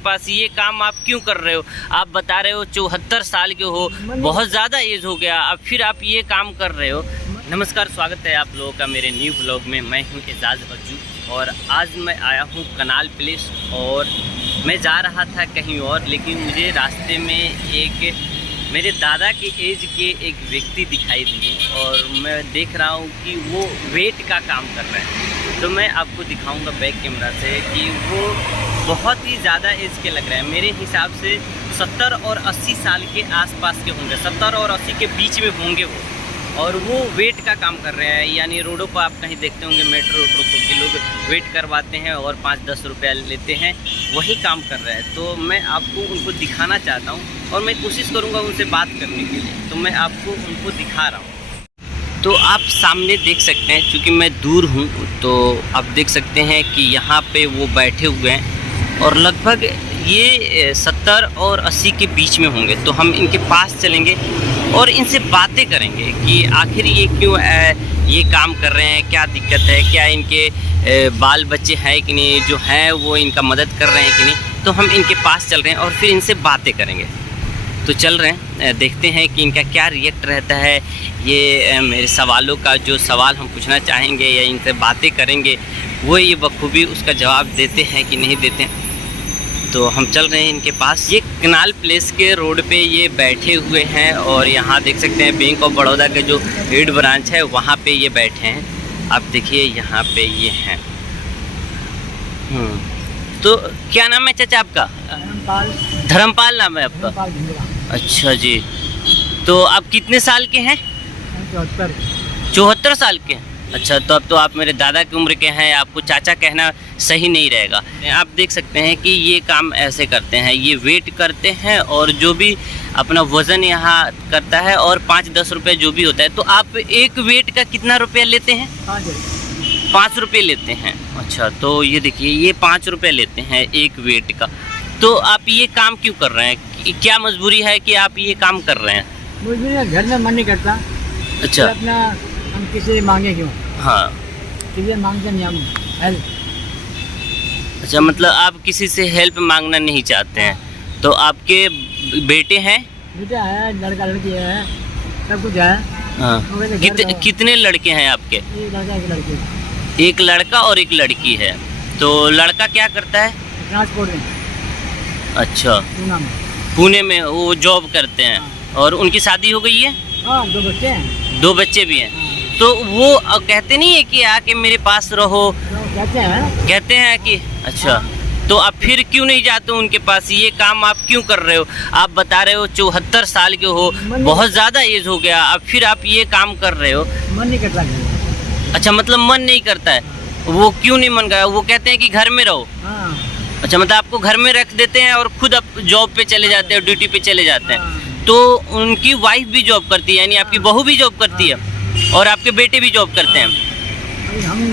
पास ये काम आप क्यों कर रहे हो? आप बता रहे हो 74 साल के हो, बहुत ज़्यादा एज हो गया, अब फिर आप ये काम कर रहे हो। नमस्कार, स्वागत है आप लोगों का मेरे न्यू ब्लॉग में। मैं हूं एजाज अज्जू और आज मैं आया हूं कनाल प्लेस और मैं जा रहा था कहीं और, लेकिन मुझे रास्ते में एक मेरे दादा के एज के एक व्यक्ति दिखाई दिए और मैं देख रहा हूं कि वो वेट का काम कर रहे हैं। तो मैं आपको दिखाऊंगा बैक कैमरा से कि वो बहुत ही ज़्यादा एज के लग रहे हैं। मेरे हिसाब से 70 और 80 साल के आसपास के होंगे, 70 और 80 के बीच में होंगे वो, और वो वेट का काम कर रहे हैं। यानी रोडों पर आप कहीं देखते होंगे मेट्रो के लोग वेट करवाते हैं और 5-10 रुपया लेते हैं, वही काम कर रहे हैं। तो मैं आपको उनको दिखाना चाहता हूँ और मैं कोशिश करूँगा उनसे बात करने के लिए, तो मैं आपको उनको दिखा रहा हूँ। तो आप सामने देख सकते हैं, क्योंकि मैं दूर हूँ तो आप देख सकते हैं कि यहाँ पे वो बैठे हुए हैं और लगभग ये 70 और 80 के बीच में होंगे। तो हम इनके पास चलेंगे और इनसे बातें करेंगे कि आखिर ये क्यों ये काम कर रहे हैं, क्या दिक्कत है, क्या इनके बाल बच्चे हैं कि नहीं, जो हैं वो इनका मदद कर रहे हैं कि नहीं। तो हम इनके पास चल रहे हैं और फिर इनसे बातें करेंगे। तो चल रहे हैं, देखते हैं कि इनका क्या रिएक्ट रहता है। ये मेरे सवालों का जो सवाल हम पूछना चाहेंगे या इनसे बातें करेंगे, वो ये बखूबी उसका जवाब देते हैं कि नहीं देते हैं। तो हम चल रहे हैं इनके पास। ये कनाल प्लेस के रोड पे ये बैठे हुए हैं और यहाँ देख सकते हैं बैंक ऑफ बड़ौदा के जो हेड ब्रांच है वहाँ पे ये बैठे हैं। आप देखिए यहाँ पे ये हैं। तो क्या नाम है चाचा आपका? धर्मपाल नाम है आपका? अच्छा जी। तो आप कितने साल के हैं? 74 साल के हैं। अच्छा, तो अब तो आप मेरे दादा की उम्र के हैं, आपको चाचा कहना सही नहीं रहेगा। आप देख सकते हैं कि ये काम ऐसे करते हैं, ये वेट करते हैं और जो भी अपना वज़न यहाँ करता है और 5-10 रुपये जो भी होता है। तो आप एक वेट का कितना रुपया लेते हैं? 5 रुपये लेते हैं। अच्छा, तो ये देखिए ये 5 रुपये लेते हैं एक वेट का। तो आप ये काम क्यों कर रहे हैं? क्या मजबूरी है कि आप ये काम कर रहे हैं? मुझे घर में मन नहीं करता। अच्छा, तो अपना हम किसी से मांगे क्यों? हाँ, किसी से मांगते नहीं हम हेल्प। अच्छा, मतलब आप किसी से हेल्प मांगना नहीं चाहते हैं। तो आपके बेटे हैं? बेटा है, लड़का लड़की है, सब कुछ है। हाँ। कितने लड़के हैं आपके? एक लड़का एक लड़की। एक लड़का और एक लड़की है। तो लड़का क्या करता है? ट्रांसपोर्ट में। अच्छा, पुणे में वो जॉब करते हैं। और उनकी शादी हो गई है? हाँ, 2 बच्चे हैं। 2 बच्चे भी हैं। तो वो कहते नहीं है कि आके मेरे पास रहो? कहते हैं कि अच्छा। तो आप फिर क्यों नहीं जाते उनके पास? ये काम आप क्यों कर रहे हो? आप बता रहे हो 74 साल के हो, बहुत ज़्यादा एज हो गया, अब फिर आप ये काम कर रहे हो? मन नहीं करता। अच्छा, मतलब मन नहीं करता है। वो क्यों नहीं मन करता? वो कहते हैं कि घर में रहो। अच्छा, मतलब आपको घर में रख देते हैं और खुद आप जॉब पे चले जाते हैं, ड्यूटी पे चले जाते हैं। तो उनकी वाइफ भी जॉब करती है, यानी आपकी बहू भी जॉब करती है और आपके बेटे भी जॉब करते हैं। हम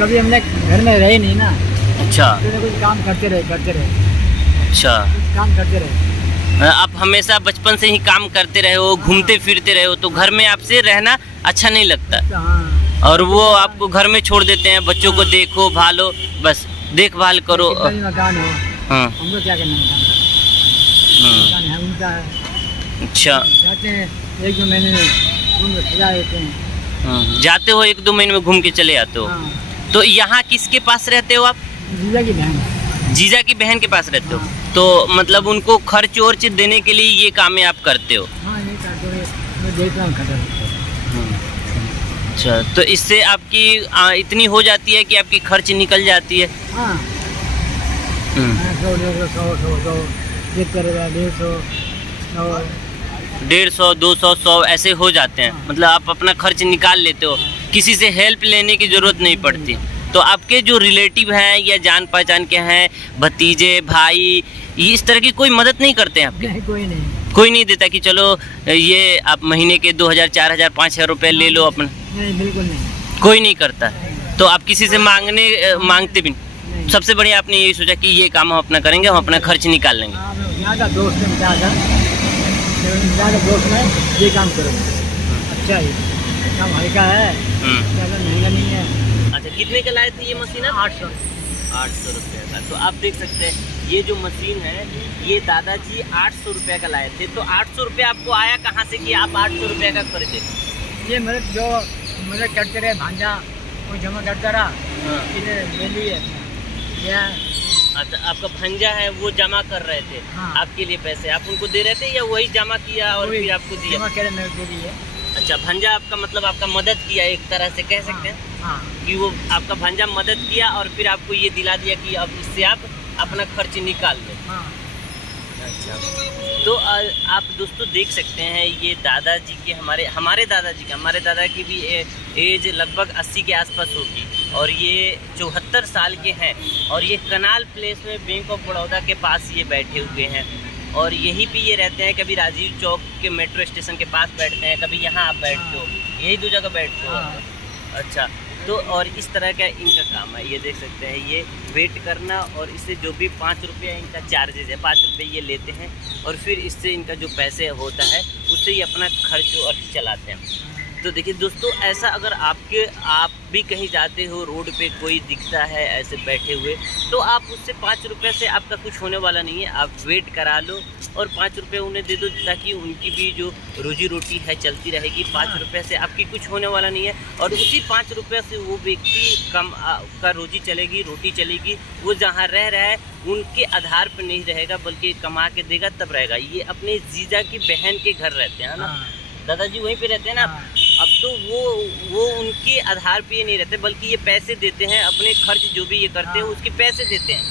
कभी हमने घर में रहे नहीं ना। अच्छा, कुछ काम करते रहे। अच्छा, कुछ काम करते रहे। आप हमेशा बचपन से ही काम करते रहे हो, घूमते फिरते रहे हो, तो घर में आपसे रहना अच्छा नहीं लगता। हाँ। और वो आपको घर में छोड़ देते हैं, बच्चों को देखो भालो, बस देखभाल करो। मकान हो, हाँ, हम लोग क्या करना? मकान है उनका है। अच्छा, जाते हैं 1-2 महीने में घूम के सजा देते हैं। जाते हो 1-2 महीने में घूम के चले आते हो। हाँ। तो यहाँ किसके पास रहते हो आप? जीजा की बहन। जीजा की बहन के पास रहते हो। तो मतलब उनको खर्च वर्च देने के लिए ये काम आप करते हो? हाँ, ये करते हैं, मैं देख रहा हूँ खर्च। अच्छा, तो इससे आपकी इतनी हो जाती है कि आपकी खर्च निकल जाती है? हाँ। 150, 200, 100 ऐसे हो जाते हैं। मतलब आप अपना खर्च निकाल लेते हो, किसी से हेल्प लेने की ज़रूरत नहीं पड़ती। तो आपके जो रिलेटिव हैं या जान पहचान के हैं, भतीजे भाई, इस तरह की कोई मदद नहीं करते हैं आपके? नहीं, कोई नहीं देता कि चलो ये आप महीने के 2000, 4000, 5000 रुपये ले लो अपना? नहीं, बिल्कुल नहीं। कोई नहीं करता। तो आप किसी से मांगते भी नहीं? सबसे बढ़िया आपने यही सोचा कि ये काम हम अपना करेंगे, हम अपना खर्च निकाल लेंगे। ज़्यादा दोस्त है, ज़्यादा दोस्त में ये काम करो। अच्छा, ये काम हल्का है, ज़्यादा महंगा नहीं है। अच्छा, कितने का लाए थे ये मशीन? 800। 800 रुपये का। तो आप देख सकते हैं ये जो मशीन है ये दादाजी 800 रुपये का लाए थे। तो 800 रुपये आपको आया कहाँ से कि आप 800 रुपये का खरीदे? ये मेरे करते रहे भांजा वो जमा करता रहा, इधर ले लिए या। अच्छा, आपका भंजा है वो जमा कर रहे थे आपके लिए पैसे, आप उनको दे रहे थे या वही जमा किया और फिर आपको दिया? जमा करे मेरे को दिए। अच्छा, भंजा आपका मतलब आपका मदद किया एक तरह से कह सकते हैं कि वो आपका भंजा मदद किया और फिर आपको ये दिला दिया कि अब इससे आप अपना खर्च निकाल लें। अच्छा, तो आप दोस्तों देख सकते हैं ये दादाजी के हमारे दादा की भी एज लगभग 80 के आसपास होगी और ये 74 साल के हैं और ये कनाल प्लेस में बैंक ऑफ बड़ौदा के पास ये बैठे हुए हैं और यहीं पे ये रहते हैं। कभी राजीव चौक के मेट्रो स्टेशन के पास बैठते हैं, कभी यहाँ आप बैठते हो, यही 2 जगह बैठते हो। अच्छा, तो और इस तरह का इनका काम है, ये देख सकते हैं, ये वेट करना और इससे जो भी 5 रुपये इनका चार्जेज है, 5 रुपये ये लेते हैं और फिर इससे इनका जो पैसे होता है उससे ही अपना खर्च और चलाते हैं। तो देखिए दोस्तों, ऐसा अगर आप भी कहीं जाते हो, रोड पे कोई दिखता है ऐसे बैठे हुए, तो आप उससे 5 रुपये से आपका कुछ होने वाला नहीं है। आप वेट करा लो और 5 रुपये उन्हें दे दो ताकि उनकी भी जो रोजी रोटी है चलती रहेगी। 5 रुपये से आपकी कुछ होने वाला नहीं है और उसी 5 रुपये से वो व्यक्ति का रोजी चलेगी, रोटी चलेगी। वो जहाँ रह रहा है उनके आधार पर नहीं रहेगा बल्कि कमा के देगा तब रहेगा। ये अपने जीजा की बहन के घर रहते हैं ना, दादाजी वहीं पे रहते हैं ना। अब तो वो उनके आधार पे नहीं रहते बल्कि ये पैसे देते हैं, अपने खर्च जो भी ये करते हैं उसके पैसे देते हैं,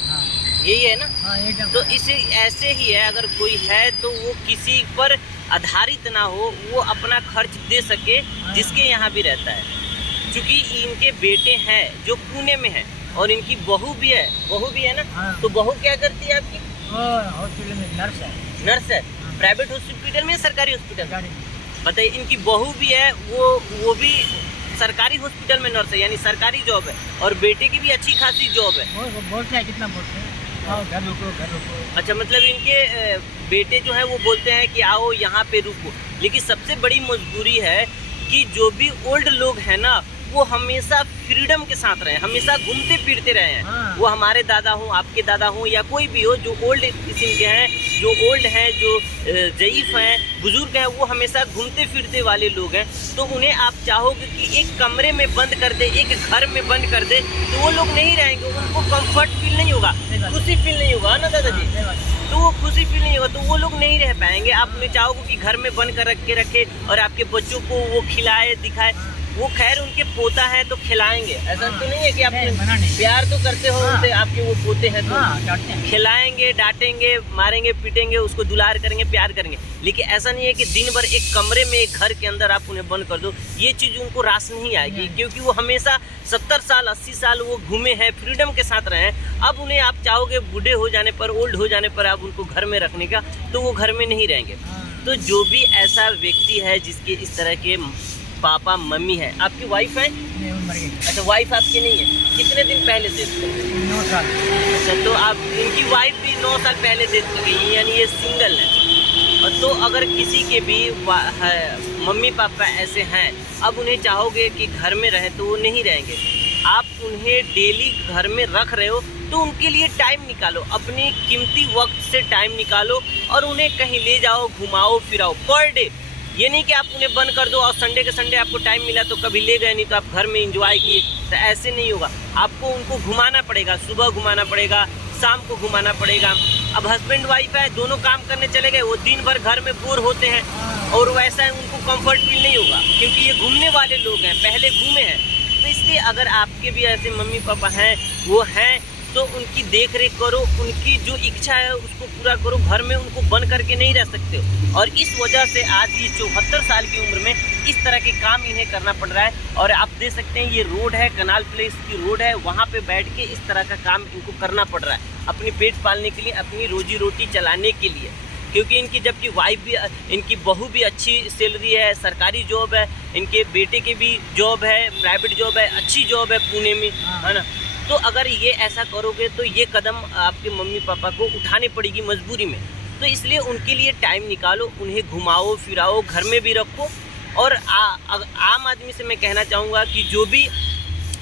यही है ना। तो इसे ऐसे ही है, अगर कोई है तो वो किसी पर आधारित ना हो, वो अपना खर्च दे सके जिसके यहाँ भी रहता है। क्योंकि इनके बेटे हैं जो पुणे में है और इनकी बहू भी है ना। तो बहू क्या करती है आपकी? हॉस्पिटल में नर्स है। प्राइवेट हॉस्पिटल में, सरकारी हॉस्पिटल? बताइए, इनकी बहू भी है, वो भी सरकारी हॉस्पिटल में नर्स है, यानी सरकारी जॉब है और बेटे की भी अच्छी खासी जॉब है। वो बोलते हैं, कितना बोलते हैं, घर रुको। अच्छा, मतलब इनके बेटे जो है वो बोलते हैं कि आओ यहाँ पे रुको। लेकिन सबसे बड़ी मजबूरी है कि जो भी ओल्ड लोग हैं ना वो हमेशा फ्रीडम के साथ रहे, हमेशा घूमते फिरते रहे हैं। वो हमारे दादा हों, आपके दादा हों या कोई भी हो जो ओल्ड किस्म के हैं, जो ओल्ड हैं, जो ज़ईफ़ हैं, बुजुर्ग हैं, वो हमेशा घूमते फिरते वाले लोग हैं। तो उन्हें आप चाहोगे कि एक कमरे में बंद कर दे, एक घर में बंद कर दे, तो वो लोग नहीं रहेंगे, उनको कंफर्ट फील नहीं होगा, खुशी फील नहीं होगा ना दादाजी। तो वो खुशी फील नहीं होगा तो वो लोग नहीं रह पाएंगे। आप उन्हें चाहोगे कि घर में बंद कर रखे और आपके बच्चों को वो खिलाए दिखाए। वो खैर उनके पोता है तो खिलाएंगे, ऐसा तो नहीं है कि आप प्यार तो करते हो उनसे, आपके वो पोते हैं तो खिलाएंगे, डांटेंगे, मारेंगे, पीटेंगे, उसको दुलार करेंगे, प्यार करेंगे। लेकिन ऐसा नहीं है कि दिन भर एक कमरे में, एक घर के अंदर आप उन्हें बंद कर दो। ये चीज़ उनको रास नहीं आएगी क्योंकि वो हमेशा 70 साल 80 साल वो घूमे हैं, फ्रीडम के साथ रहे हैं। अब उन्हें आप चाहोगे बूढ़े हो जाने पर, ओल्ड हो जाने पर आप उनको घर में रखने का, तो वो घर में नहीं रहेंगे। तो जो भी ऐसा व्यक्ति है जिसके इस तरह के पापा मम्मी है, आपकी वाइफ है? अच्छा, वाइफ आपकी नहीं है, कितने दिन पहले से? 9 साल। अच्छा, तो आप इनकी वाइफ भी 9 साल पहले दे चुकी है, यानी ये सिंगल है। और तो अगर किसी के भी मम्मी पापा ऐसे हैं, अब उन्हें चाहोगे कि घर में रहे तो वो नहीं रहेंगे। आप उन्हें डेली घर में रख रहे हो तो उनके लिए टाइम निकालो, अपने कीमती वक्त से टाइम निकालो और उन्हें कहीं ले जाओ, घुमाओ फिराओ पर डे। ये नहीं कि आप उन्हें बंद कर दो और संडे के संडे आपको टाइम मिला तो कभी ले गए, नहीं तो आप घर में एंजॉय किए, तो ऐसे नहीं होगा। आपको उनको घुमाना पड़ेगा, सुबह घुमाना पड़ेगा, शाम को घुमाना पड़ेगा। अब हस्बैंड वाइफ है, दोनों काम करने चले गए, वो दिन भर घर में बोर होते हैं और वैसा उनको कंफर्ट फील नहीं होगा क्योंकि ये घूमने वाले लोग हैं, पहले घूमे हैं। तो इसलिए अगर आपके भी ऐसे मम्मी पापा हैं, वो हैं, तो उनकी देख रेख करो, उनकी जो इच्छा है उसको पूरा करो। घर में उनको बंद करके नहीं रह सकते हो और इस वजह से आज ये 74 साल की उम्र में इस तरह के काम इन्हें करना पड़ रहा है। और आप देख सकते हैं ये रोड है, कनाल प्लेस की रोड है, वहाँ पे बैठ के इस तरह का काम इनको करना पड़ रहा है अपनी पेट पालने के लिए, अपनी रोजी रोटी चलाने के लिए। क्योंकि इनकी जबकि वाइफ भी, इनकी बहू भी अच्छी सैलरी है, सरकारी जॉब है, इनके बेटे की भी जॉब है, प्राइवेट जॉब है, अच्छी जॉब है पुणे में, है ना। तो अगर ये ऐसा करोगे तो ये कदम आपके मम्मी पापा को उठानी पड़ेगी मजबूरी में। तो इसलिए उनके लिए टाइम निकालो, उन्हें घुमाओ फिराओ, घर में भी रखो। और आम आदमी से मैं कहना चाहूँगा कि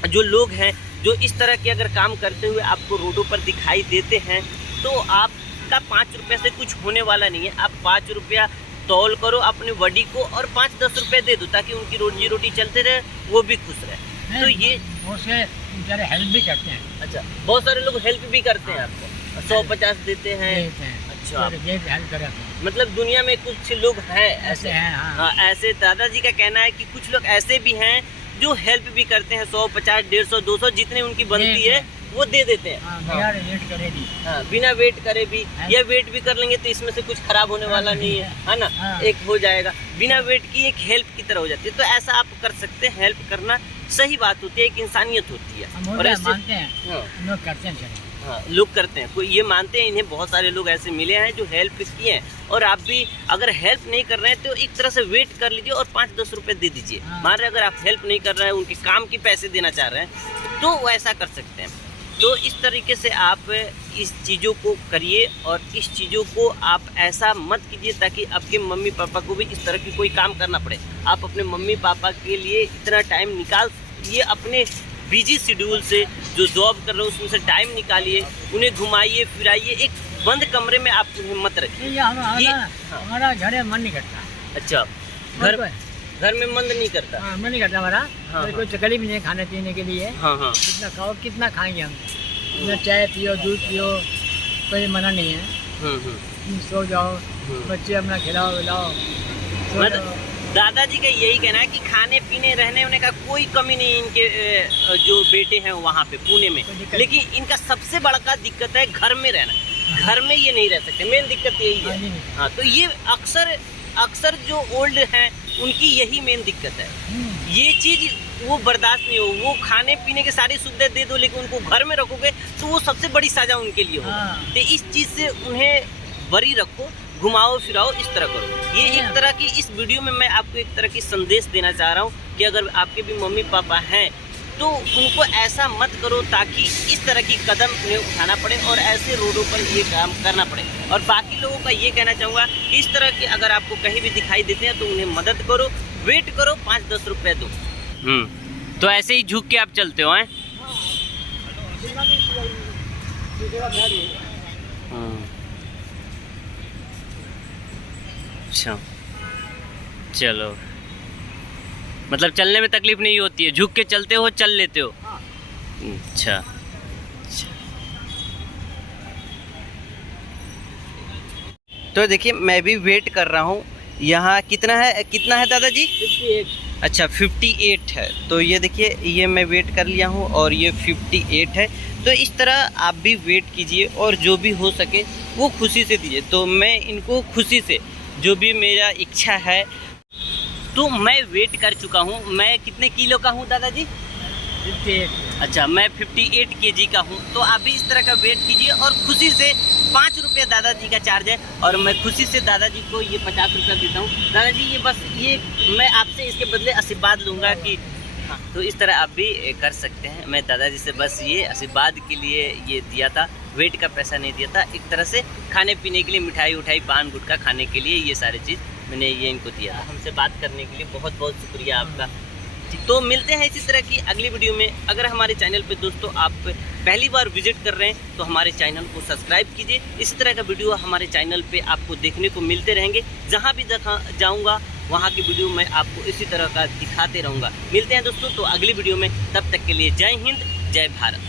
जो लोग हैं जो इस तरह के अगर काम करते हुए आपको रोडों पर दिखाई देते हैं तो आपका 5 रुपये से कुछ होने वाला नहीं है। आप 5 रुपया तौल करो अपनी बॉडी को और 5-10 रुपये दे दो ताकि उनकी रोजी रोटी चलते रहे, वो भी खुश रहे। तो ये उसे बेचारे हेल्प भी करते हैं। अच्छा, बहुत सारे लोग हेल्प भी करते हैं आपको, 100-50 देते हैं। अच्छा, हेल्प करे मतलब दुनिया में कुछ लोग हैं ऐसे हैं। हाँ, ऐसे दादाजी का कहना है कि कुछ लोग ऐसे भी हैं जो हेल्प भी करते हैं, 100, 50, 150, 200 जितने उनकी बनती है वो दे देते हैं। वेट करे भी। हाँ, बिना वेट करे भी, या वेट भी कर लेंगे तो इसमें से कुछ खराब होने वाला नहीं है ना। एक हो जाएगा, बिना वेट की एक हेल्प की तरह हो जाती है। तो ऐसा आप कर सकते हैं, हेल्प करना सही बात होती है, एक इंसानियत होती है और ऐसे मानते हैं लोग करते हैं। हाँ, लोग करते हैं, कोई ये मानते हैं। इन्हें बहुत सारे लोग ऐसे मिले हैं जो हेल्प किए हैं। और आप भी अगर हेल्प नहीं कर रहे हैं तो एक तरह से वेट कर लीजिए और 5-10 रुपये दे दीजिए। मान रहे अगर आप हेल्प नहीं कर रहे हैं, उनके काम के पैसे देना चाह रहे हैं तो वो ऐसा कर सकते हैं। तो इस तरीके से आप इस चीज़ों को करिए और इस चीज़ों को आप ऐसा मत कीजिए ताकि आपके मम्मी पापा को भी इस तरह की कोई काम करना पड़े। आप अपने मम्मी पापा के लिए इतना टाइम निकालिए, अपने बिजी शेड्यूल से जो जॉब कर रहे हो उसमें से टाइम निकालिए, उन्हें घुमाइए फिराइए। एक बंद कमरे में आप उन्हें मत रखिए। हमारा घर है, मन नहीं करता। अच्छा, घर में मन नहीं करता। मन नहीं करता हमारा। कोई तकलीफ नहीं है खाने पीने के लिए। हाँ। कितना खाओ कितना खाएंगे हम। चाय पियो, दूध पियो, कोई मना नहीं है। सो जाओ, बच्चे अपना खिलाओ विलाओ। दादाजी का यही कहना है कि खाने पीने रहने होने का कोई कमी नहीं इनके जो बेटे हैं वहाँ पे पुणे में, लेकिन इनका सबसे बड़ा दिक्कत है घर में रहना। घर में ये नहीं रह सकते, मेन दिक्कत यही है। हाँ, तो ये अक्सर जो ओल्ड हैं उनकी यही मेन दिक्कत है। ये चीज़ वो बर्दाश्त नहीं हो, वो खाने पीने के सारी सुविधा दे दो लेकिन उनको घर में रखोगे तो वो सबसे बड़ी सजा उनके लिए होगा। तो इस चीज़ से उन्हें बरी रखो, घुमाओ फिराओ, इस तरह करो। ये एक तरह की इस वीडियो में मैं आपको एक तरह की संदेश देना चाह रहा हूँ कि अगर आपके भी मम्मी पापा हैं तो उनको ऐसा मत करो ताकि इस तरह की कदम उन्हें उठाना पड़े और ऐसे रोडों पर ये काम करना पड़े। और बाकी लोगों का ये कहना चाहूँगा कि इस तरह के अगर आपको कहीं भी दिखाई देते हैं तो उन्हें मदद करो, वेट करो, 5-10 रुपये दो। तो ऐसे ही झुक के आप चलते हो हैं? अच्छा, चलो, मतलब चलने में तकलीफ नहीं होती है, झुक के चलते हो, चल लेते हो। अच्छा, तो देखिए मैं भी वेट कर रहा हूँ। यहाँ कितना है दादाजी? 58। अच्छा, 58 है। तो ये देखिए, ये मैं वेट कर लिया हूँ और ये 58 है। तो इस तरह आप भी वेट कीजिए और जो भी हो सके वो खुशी से दीजिए। तो मैं इनको खुशी से जो भी मेरा इच्छा है, तो मैं वेट कर चुका हूँ। मैं कितने किलो का हूँ दादाजी? 58। अच्छा, मैं 58 kg का हूँ। तो आप भी इस तरह का वेट कीजिए और खुशी से 5 रुपये दादाजी का चार्ज है और मैं खुशी से दादाजी को ये 50 रुपये देता हूँ। दादाजी ये बस ये मैं आपसे इसके बदले आशीर्वाद लूँगा कि हाँ, तो इस तरह आप भी कर सकते हैं। मैं दादाजी से बस ये आशीर्वाद के लिए ये दिया था, वेट का पैसा नहीं दिया था। एक तरह से खाने पीने के लिए मिठाई उठाई पान गुटखा खाने के लिए ये सारी चीज़ मैंने ये इनको दिया। हमसे बात करने के लिए बहुत बहुत शुक्रिया आपका। तो मिलते हैं इसी तरह की अगली वीडियो में। अगर हमारे चैनल पे दोस्तों आप पहली बार विजिट कर रहे हैं तो हमारे चैनल को सब्सक्राइब कीजिए। इसी तरह का वीडियो हमारे चैनल पे आपको देखने को मिलते रहेंगे। जहाँ भी जाऊँगा वहाँ की वीडियो मैं आपको इसी तरह का दिखाते रहूँगा। मिलते हैं दोस्तों तो अगली वीडियो में, तब तक के लिए जय हिंद, जय भारत।